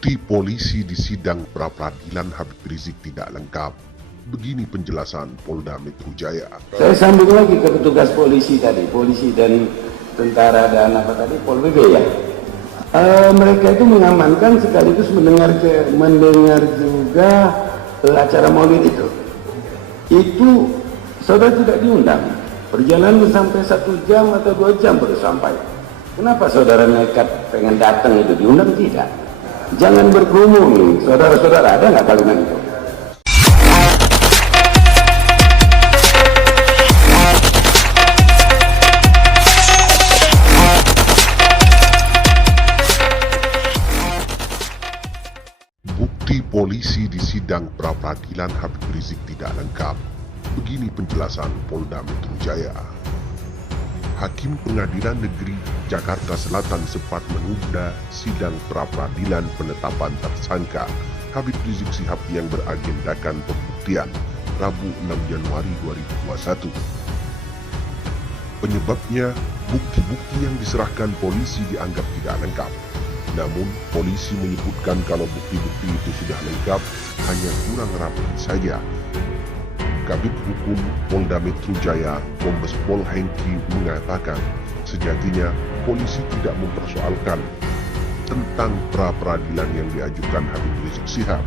Bukti polisi di sidang pra-peradilan Habib Rizik tidak lengkap. Begini penjelasan Polda Metro Jaya. Saya sambung lagi ke petugas polisi tadi, polisi dan tentara dan apa tadi, Pol PP ya. Mereka itu mengamankan sekaligus mendengar juga acara maulid itu. Itu saudara tidak diundang. Perjalanan sampai 1 jam atau 2 jam baru sampai. Kenapa saudara nekat pengen datang itu diundang tidak? Jangan berkerumun, saudara-saudara, ada nggak kalimat itu? Bukti polisi di sidang pra-peradilan Habib Rizik tidak lengkap. Begini penjelasan Polda Metro Jaya. Hakim Pengadilan Negeri Jakarta Selatan sempat menunda sidang pra-peradilan penetapan tersangka Habib Rizik Syihab yang beragendakan pembuktian Rabu 6 Januari 2021. Penyebabnya, bukti-bukti yang diserahkan polisi dianggap tidak lengkap. Namun, polisi menyebutkan kalau bukti-bukti itu sudah lengkap, hanya kurang rapi saja. Kabid Hukum Polda Metro Jaya, Kombes Pol Hengki mengatakan, sejatinya polisi tidak mempersoalkan tentang pra-peradilan yang diajukan Habib Rizik Syihab.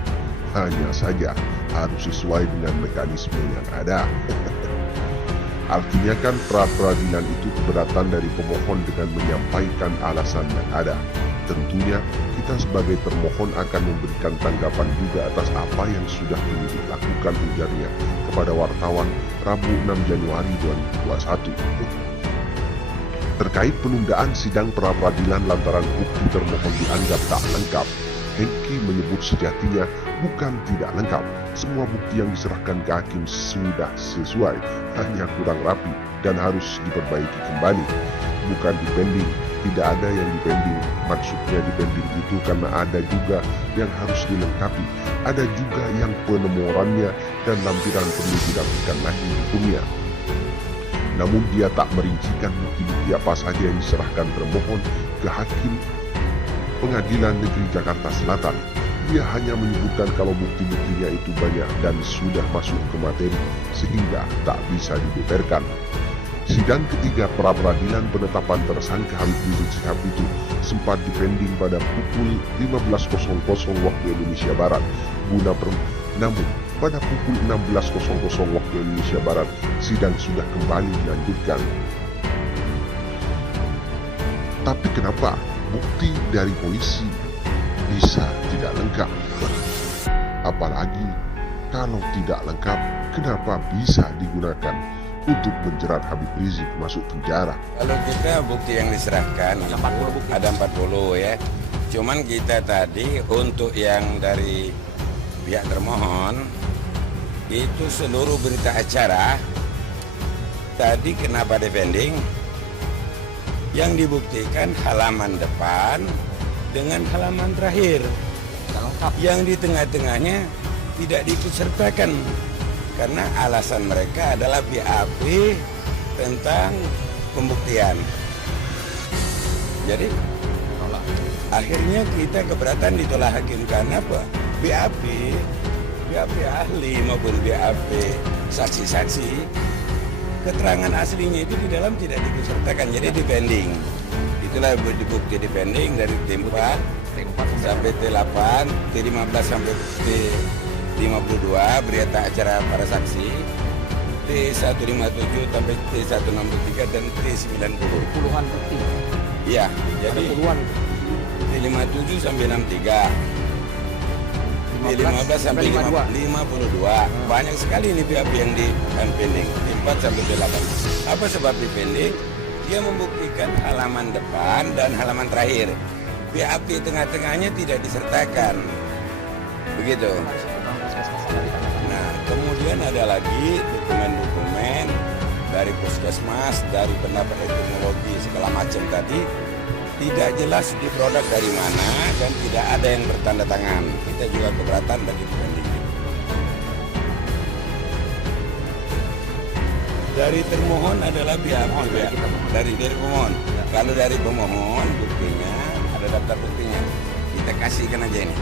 Hanya saja harus sesuai dengan mekanisme yang ada. Artinya kan pra-peradilan itu keberatan dari pemohon dengan menyampaikan alasan yang ada. Tentunya kita sebagai termohon akan memberikan tanggapan juga atas apa yang sudah penyidik lakukan, ujarnya kepada wartawan Rabu 6 Januari 2021. Terkait penundaan sidang pra-peradilan lantaran bukti termohon dianggap tak lengkap, Hengki menyebut sejatinya bukan tidak lengkap. Semua bukti yang diserahkan ke hakim sudah sesuai, hanya kurang rapi dan harus diperbaiki kembali. Bukan dipending, tidak ada yang dipending. Maksudnya dipending itu karena ada juga yang harus dilengkapi, ada juga yang penemorannya dan lampiran perlu dirapikan lagi hukumnya. Namun dia tak merincikan bukti-bukti apa saja yang diserahkan termohon ke Hakim Pengadilan Negeri Jakarta Selatan. Dia hanya menyebutkan kalau bukti-buktinya itu banyak dan sudah masuk ke materi sehingga tak bisa dibeberkan. Sidang ketiga pra-peradilan penetapan tersangka Habib Rizik Syihab itu sempat dipending pada pukul 15.00 waktu Indonesia Barat. Namun pada pukul 16.00 waktu Indonesia Barat, sidang sudah kembali dilanjutkan. Tapi kenapa bukti dari polisi bisa tidak lengkap? Apalagi kalau tidak lengkap, kenapa bisa digunakan untuk menjerat Habib Rizik masuk penjara? Kalau kita bukti yang diserahkan ada 40 ya. Cuman kita tadi untuk yang dari pihak termohon itu seluruh berita acara tadi kenapa dipending, yang dibuktikan halaman depan dengan halaman terakhir. Yang di tengah-tengahnya tidak diikutsertakan karena alasan mereka adalah BAP tentang pembuktian. Jadi akhirnya kita keberatan ditolak hakim karena apa? BAP ahli maupun BAP saksi-saksi, keterangan aslinya itu di dalam tidak diikutsertakan, jadi dipending. Itulah bukti dipending dari T4 sampai T8, T15 sampai T52 berita acara para saksi, T157 sampai T163 dan T90. Puluhan bukti. Iya, jadi puluhan. T57 sampai 63. T15 sampai 52. Banyak sekali ini BAP yang dipending. T4 sampai T8. Apa sebab dipending? Dia membuktikan halaman depan dan halaman terakhir. BAP tengah-tengahnya tidak disertakan. Begitu. Nah, kemudian ada lagi dokumen-dokumen dari puskesmas, dari pendapat epidemiologi segala macam tadi tidak jelas diproduk dari mana dan tidak ada yang bertanda tangan. Kita juga keberatan bagi dipending. Dari termohon adalah BAP dari pemohon. Kalau dari pemohon buktinya ada daftar buktinya. kita kasihkan aja ini.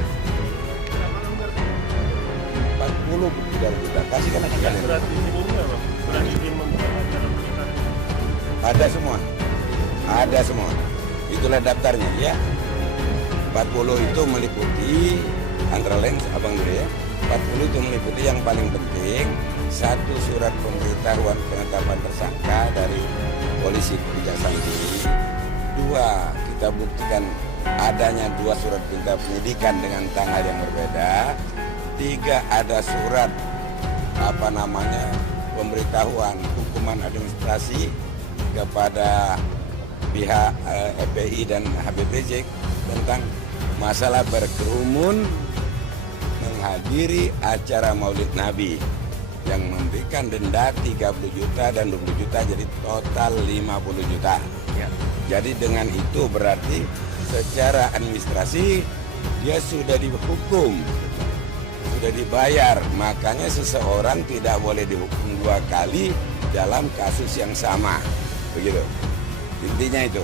40 bukti dari kita, kasihkan aja kalian. Berarti sebelumnya Bang, sudah izin membuka acara pernikahan. Ada semua. Itulah daftarnya ya. 40 itu meliputi antara lain abang dulu ya. 40 itu meliputi yang paling penting, 1 surat pemberitahuan penetapan tersangka dari polisi Kejaksaan Tinggi. 2, kita buktikan adanya 2 surat perintah penyidikan dengan tanggal yang berbeda. 3, ada surat pemberitahuan hukuman administrasi kepada pihak FPI dan Habib Rizik tentang masalah berkerumun menghadiri acara Maulid Nabi yang memberikan denda 30 juta dan 20 juta, jadi total 50 juta. Ya. Jadi dengan itu berarti secara administrasi dia sudah dihukum, sudah dibayar. Makanya seseorang tidak boleh dihukum 2 kali dalam kasus yang sama. Begitu. Intinya itu.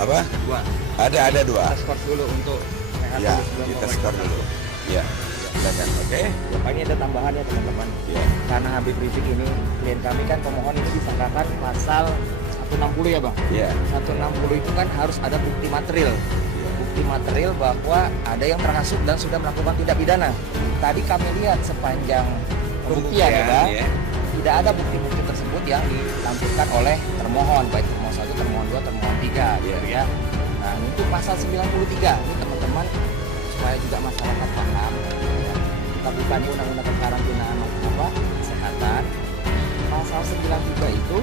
Apa? 2. Ada 2. Kita skor dulu untuk sehat Ya, dulu sebelum kita ngomongin skor tentang. dulu. Ya, silakan. Oke. Ya, Pak, ini ada tambahan ya teman-teman. Ya. Karena Habib Rizik ini, klien kami kan pemohon ini disangkakan pasal 160 ya Bang. Ya. 160 itu kan harus ada bukti material. Bukti material bahwa ada yang terhasut dan sudah melakukan tindak pidana. Tadi kami lihat sepanjang pembuktian ya Bang, ya. tidak ada bukti-bukti tersebut yang dilampirkan oleh termohon, baik termohon 1, termohon 2, termohon 3 gitu ya. Nah, untuk pasal 93 ini teman-teman supaya juga masyarakat paham ya. Kita buka nih undang-undang kekarantinaan kesehatan. Pasal 93 itu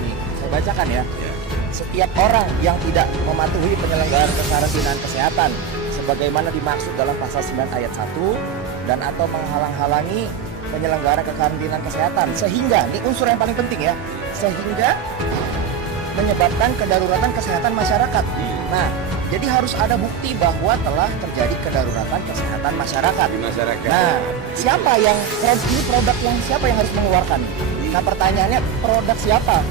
nih, saya bacakan ya. Ya. Setiap orang yang tidak mematuhi penyelenggaraan kekarantinaan kesehatan sebagaimana dimaksud dalam pasal 9 ayat 1 dan atau menghalang-halangi penyelenggara kekarantinaan kesehatan sehingga, ini unsur yang paling penting ya, sehingga menyebabkan kedaruratan kesehatan masyarakat. Nah, jadi harus ada bukti bahwa telah terjadi kedaruratan kesehatan masyarakat. Di masyarakat. Nah, siapa yang ini produk yang siapa yang harus mengeluarkan? Nah, pertanyaannya produk siapa?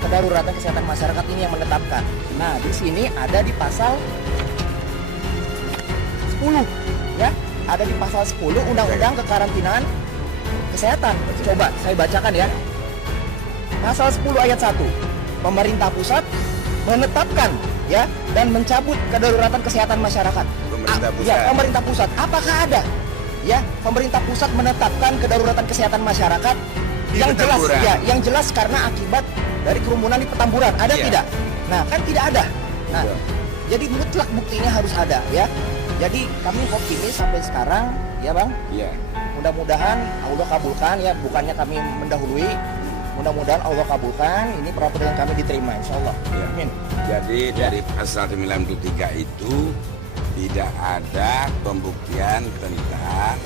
Kedaruratan kesehatan masyarakat ini yang menetapkan. Nah, di sini ada di pasal 10 ya, ada di pasal 10 Undang-Undang Kekarantinaan Kesehatan. Coba saya bacakan ya. Pasal 10 ayat 1. Pemerintah pusat menetapkan ya dan mencabut kedaruratan kesehatan masyarakat. Pemerintah pusat. Ya, pemerintah pusat. Apakah ada? Ya, pemerintah pusat menetapkan kedaruratan kesehatan masyarakat Di yang jelas Petamburan. ya, yang jelas karena akibat dari kerumunan di Petamburan. Ada Iya. tidak? Nah, kan tidak ada. Nah, Iya. jadi mutlak buktinya harus ada ya. Jadi kami optimis sampai sekarang ya Bang. Iya. Mudah-mudahan Allah kabulkan ya, bukannya kami mendahului. Mudah-mudahan Allah kabulkan, ini peradilan kami diterima insyaallah. Ya. Amin. Jadi dari pasal 93 itu tidak ada pembuktian tentang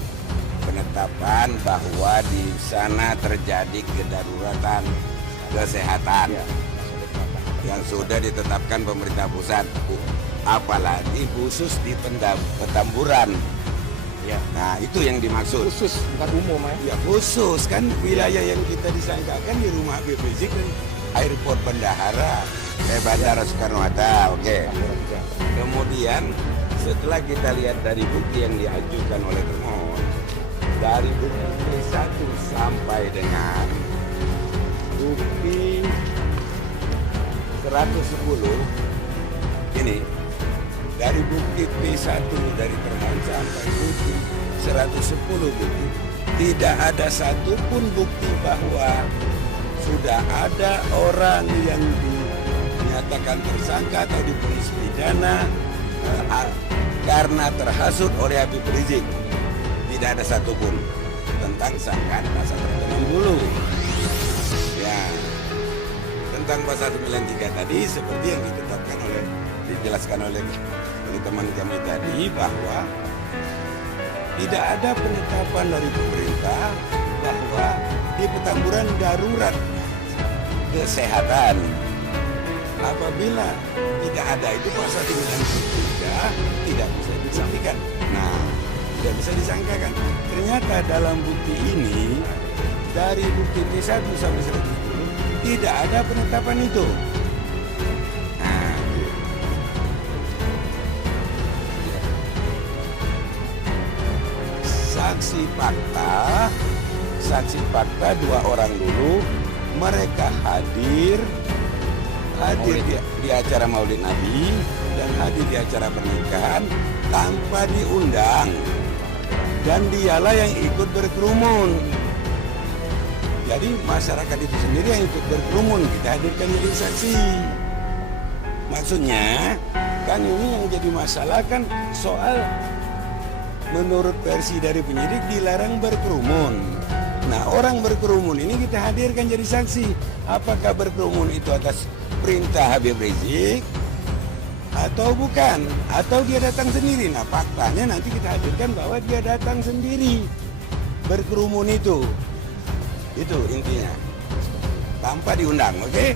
penetapan bahwa di sana terjadi kedaruratan kesehatan yang sudah ditetapkan pemerintah pusat, apalagi khusus di Petamburan. Ya. Nah, itu yang dimaksud. Khusus bukan umum ya. Ya khusus kan wilayah yang kita disangkakan di rumah Habib Rizik dan airport Bendahara, Bandara Soekarno-Hatta. Oke. Kemudian setelah kita lihat dari bukti yang diajukan oleh termohon, dari bukti 1 sampai dengan bukti 110 ini, dari bukti P1 dari termohon sampai bukti 110 bukti, tidak ada satupun bukti bahwa sudah ada orang yang dinyatakan tersangka atau difonis pidana karena terhasut oleh Habib Rizik. Tidak ada satupun tentang sangkaan pasal 160. Ya, tentang pasal 93 tadi seperti yang dijelaskan oleh teman kami tadi, bahwa tidak ada penetapan dari pemerintah bahwa di Petamburan darurat kesehatan. Apabila tidak ada itu pasal 93 tidak bisa disangkakan. Nah, tidak bisa disangkakan. Ternyata dalam bukti ini dari bukti P1 sampai 110 tidak ada penetapan itu. Nah, saksi fakta 2 orang dulu, mereka hadir di acara Maulid Nabi dan hadir di acara pernikahan tanpa diundang, dan dialah yang ikut berkerumun. Jadi masyarakat itu sendiri yang ikut berkerumun, kita hadirkan jadi saksi. Maksudnya kan ini yang jadi masalah kan soal menurut versi dari penyidik dilarang berkerumun. Nah, orang berkerumun ini kita hadirkan jadi saksi. Apakah berkerumun itu atas perintah Habib Rizik atau bukan? Atau dia datang sendiri? Nah, faktanya nanti kita hadirkan bahwa dia datang sendiri berkerumun itu. Itu intinya. Tanpa diundang, oke?